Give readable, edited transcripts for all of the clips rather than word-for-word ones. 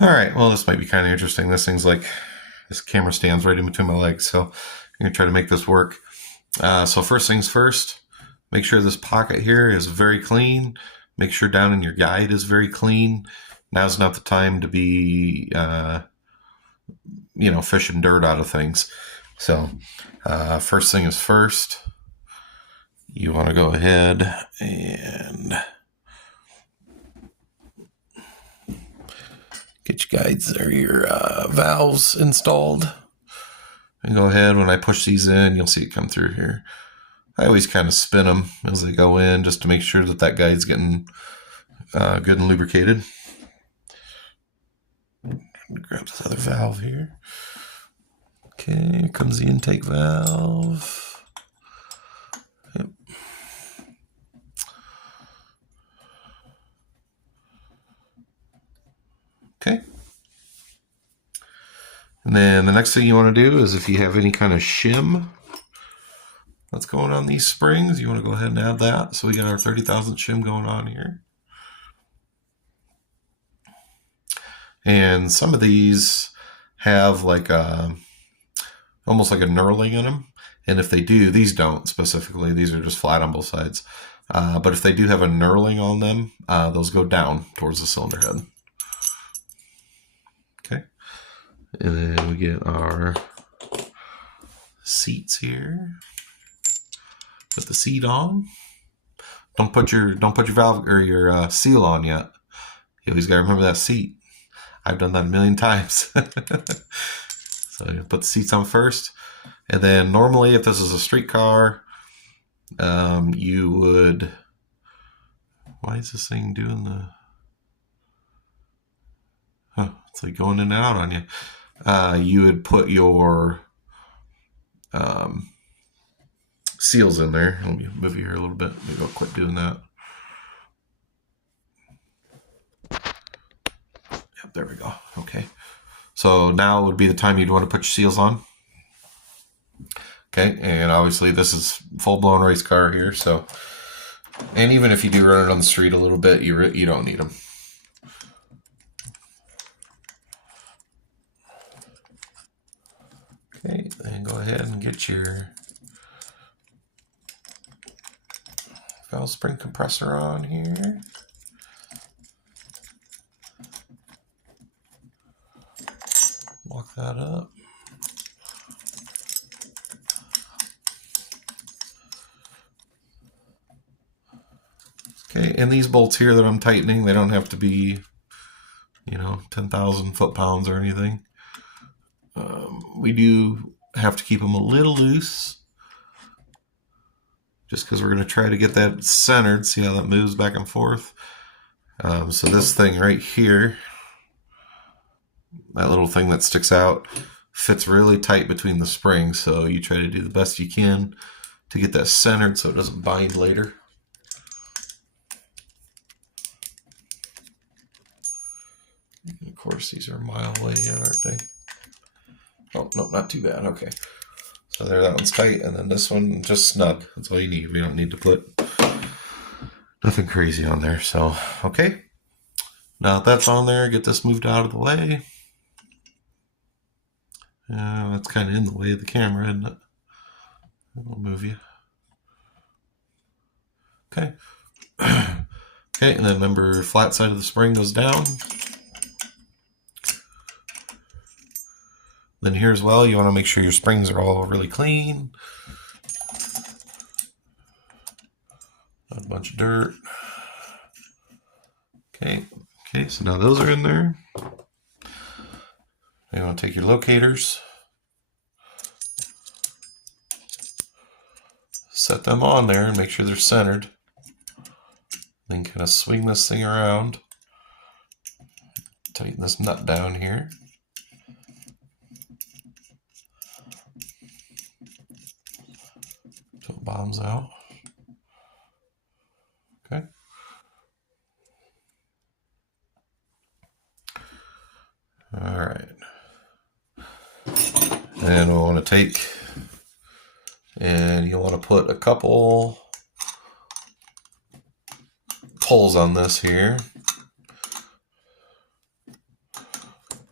All right, well, this might be kind of interesting. This thing's like, this camera stands right in between my legs, so I'm going to try to make this work. So first things first, make sure this pocket here is very clean. Make sure down in your guide is very clean. Now's not the time to be, fishing dirt out of things. So first thing is first, you want to go ahead and get your guides or your valves installed. And go ahead, when I push these in, you'll see it come through here. I always kind of spin them as they go in just to make sure that that guide's getting good and lubricated. Grab this other valve here. Okay, here comes the intake valve. Yep. Okay. And then the next thing you want to do is if you have any kind of shim that's going on these springs, you want to go ahead and add that. So we got our 30,000 shim going on here. And some of these have like almost like a knurling in them. And if they do, these don't specifically, these are just flat on both sides. But if they do have a knurling on them, those go down towards the cylinder head. Okay. And then we get our seats here. Put the seat on. Don't put your valve or your seal on yet. You always gotta remember that seat. I've done that a million times. So you put the seats on first, and then normally, if this is a street car, you would. Why is this thing doing the? Huh, it's like going in and out on you. You would put your seals in there. Let me move you here a little bit. Maybe I'll quit doing that. Yep, there we go. Okay. So now would be the time you'd want to put your seals on. Okay, and obviously this is full-blown race car here, so, and even if you do run it on the street a little bit, you don't need them. Okay, then go ahead and get your valve spring compressor on here. Lock that up. Okay, and these bolts here that I'm tightening, they don't have to be, 10,000 foot-pounds or anything. We do have to keep them a little loose, just because we're going to try to get that centered, see how that moves back and forth. So this thing right here, that little thing that sticks out, fits really tight between the springs, so you try to do the best you can to get that centered so it doesn't bind later. And of course, these are a mile away yet, aren't they? Oh, no, not too bad. Okay. So there, that one's tight, and then this one just snug. That's all you need. We don't need to put nothing crazy on there. So, okay. Now that that's on there, get this moved out of the way. That's kind of in the way of the camera, isn't it? I'll move you. Okay. Okay, and then remember, flat side of the spring goes down. Then here as well, you want to make sure your springs are all really clean. Not a bunch of dirt. Okay, so now those are in there. You want to take your locators, set them on there and make sure they're centered. Then kind of swing this thing around. Tighten this nut down here. So it bottoms out. Okay. All right. And we'll want to take, and you'll want to put a couple pulls on this here.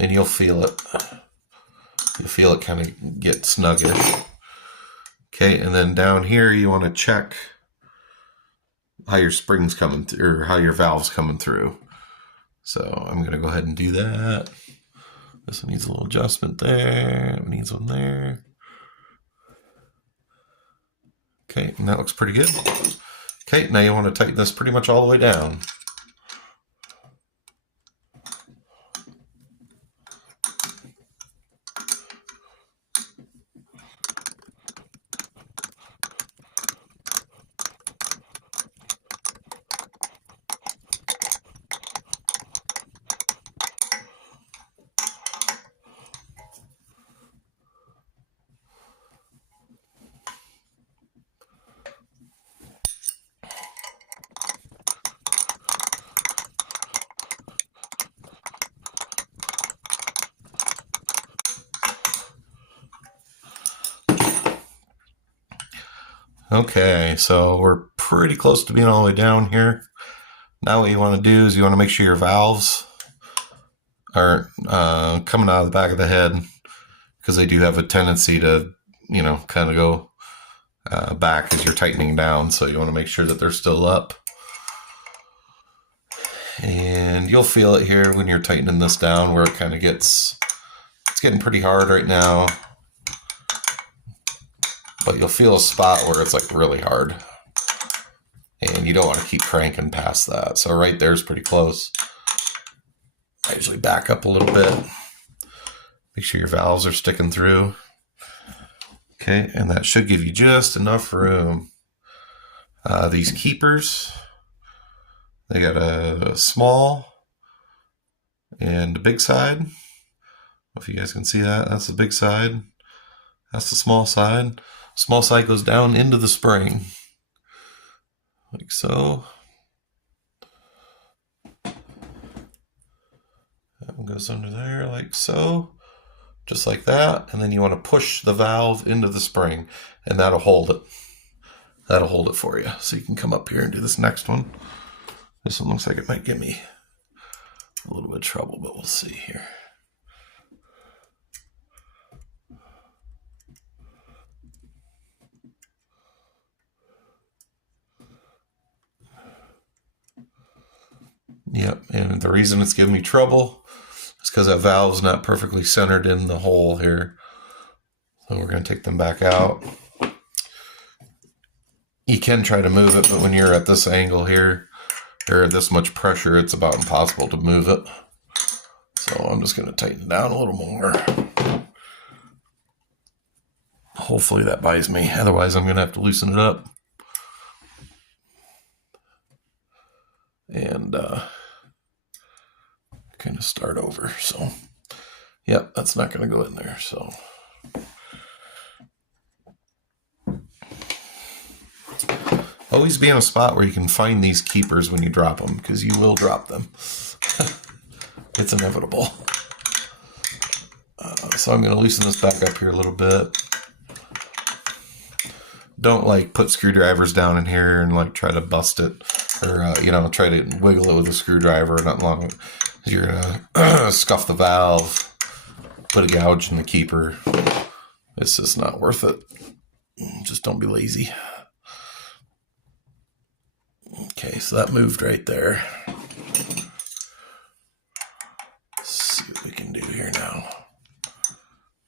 and you'll feel it. You'll feel it kind of get snuggish. Okay, and then down here you want to check how your spring's coming through, or how your valve's coming through. So I'm going to go ahead and do that. This one needs a little adjustment there. It needs one there. Okay, and that looks pretty good. Okay, now you want to tighten this pretty much all the way down. Okay, so we're pretty close to being all the way down here. Now what you want to do is you want to make sure your valves are coming out of the back of the head, because they do have a tendency to, kind of go back as you're tightening down. So you want to make sure that they're still up. And you'll feel it here when you're tightening this down, where it kind of it's getting pretty hard right now. But you'll feel a spot where it's like really hard. And you don't want to keep cranking past that. So right there is pretty close. I usually back up a little bit. Make sure your valves are sticking through. Okay, and that should give you just enough room. These keepers, they got a small and a big side. If you guys can see that, that's the big side. That's the small side. Small side goes down into the spring, like so. That one goes under there, like so. Just like that. And then you want to push the valve into the spring, and that'll hold it. That'll hold it for you. So you can come up here and do this next one. This one looks like it might give me a little bit of trouble, but we'll see here. Yep, and the reason it's giving me trouble is because that valve's not perfectly centered in the hole here. So we're going to take them back out. You can try to move it, but when you're at this angle here, or this much pressure, it's about impossible to move it. So I'm just going to tighten it down a little more. Hopefully that buys me. Otherwise, I'm going to have to loosen it up. And kind of start over. So, yep, that's not going to go in there. So, always be in a spot where you can find these keepers when you drop them, because you will drop them. It's inevitable. So I'm going to loosen this back up here a little bit. Don't put screwdrivers down in here and try to bust it, or try to wiggle it with a screwdriver. Not long. You're gonna scuff the valve, put a gouge in the keeper. It's just not worth it. Just don't be lazy. Okay, so that moved right there. Let's see what we can do here now.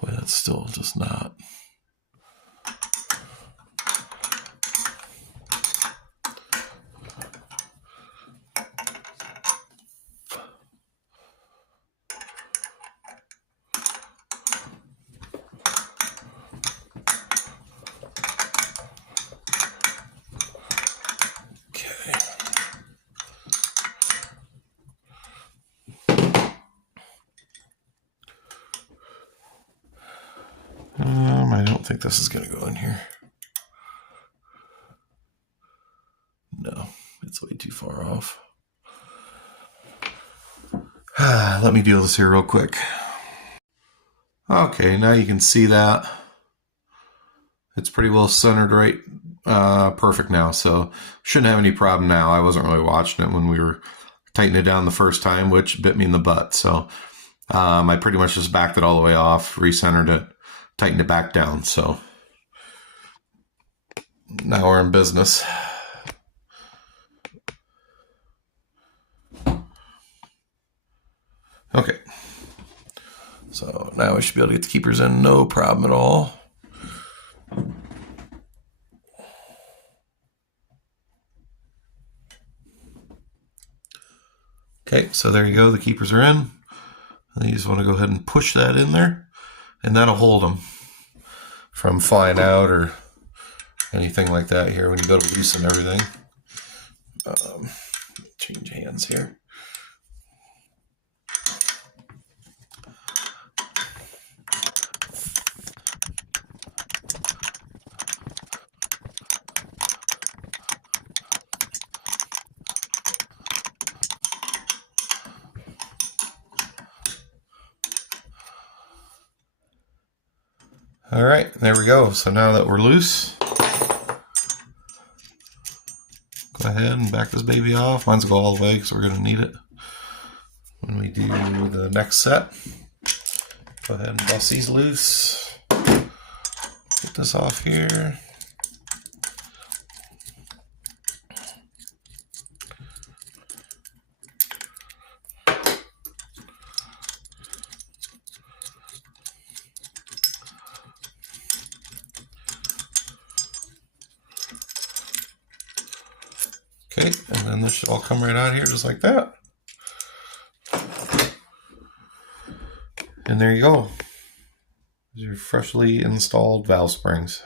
Boy, that's still just not. I don't think this is going to go in here. No, it's way too far off. Let me deal this here real quick. Okay, now you can see that. It's pretty well centered right, perfect now, so shouldn't have any problem now. I wasn't really watching it when we were tightening it down the first time, which bit me in the butt. So I pretty much just backed it all the way off, recentered it, tightened it back down. So now we're in business. Okay. So now we should be able to get the keepers in, no problem at all. Okay, so there you go. The keepers are in. And you just want to go ahead and push that in there, and that'll hold them from flying out or anything like that here when you go to loosen everything. Change hands here. All right, there we go. So now that we're loose, go ahead and back this baby off. Mine's go all the way because we're going to need it when we do the next set. Go ahead and bust these loose. Get this off here. Okay, and then this should all come right out here just like that. And there you go. These are freshly installed valve springs.